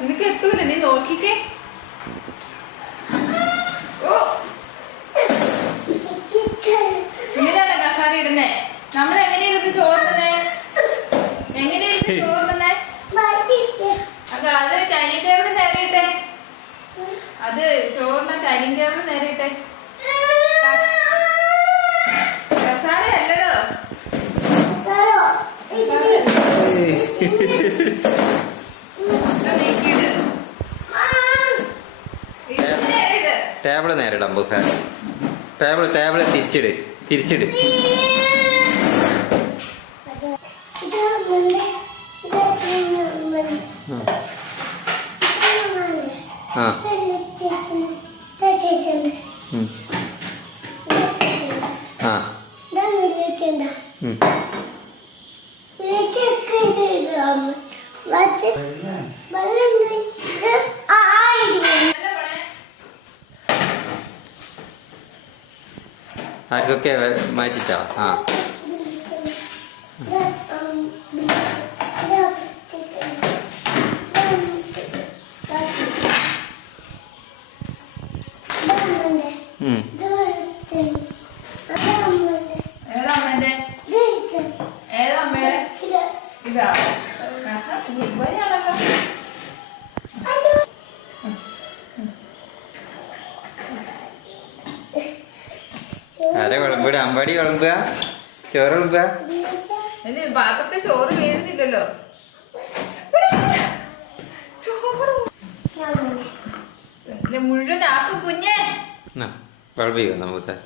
നിനക്ക് എത്തൂല, നീ നോക്കിക്കേ. ഇങ്ങനെയാണ് കസാര ഇടുന്നേ. നമ്മൾ എങ്ങനെയായിരുന്നു ചോറുന്നേ? എങ്ങനെയായിരുന്നു ചോറുന്നേ? അത് ഡൈനിങ് ടേബിൾ നേരിട്ടെ. അത് ചോറിന് ഡൈനിങ് ടേബിൾ നേരിട്ടെ. കസാര അല്ലടോ. ടേബിള് നേരിടാം ബോസ്. ടേബിള് തിരിച്ചിട്. ആ ആ ആർക്കൊക്കെ മാറ്റിച്ചോ? ആ ആരെ വിളമ്പൂടെ? അമ്പാടി വിളമ്പുക, ചോറ് വിളമ്പുക. പാത്രത്തെ ചോറ് വീഴുന്നില്ലല്ലോ. മുഴുവൻ ആക്കും കുഞ്ഞേ. വിളമ്പിക്കോ നമുക്ക്.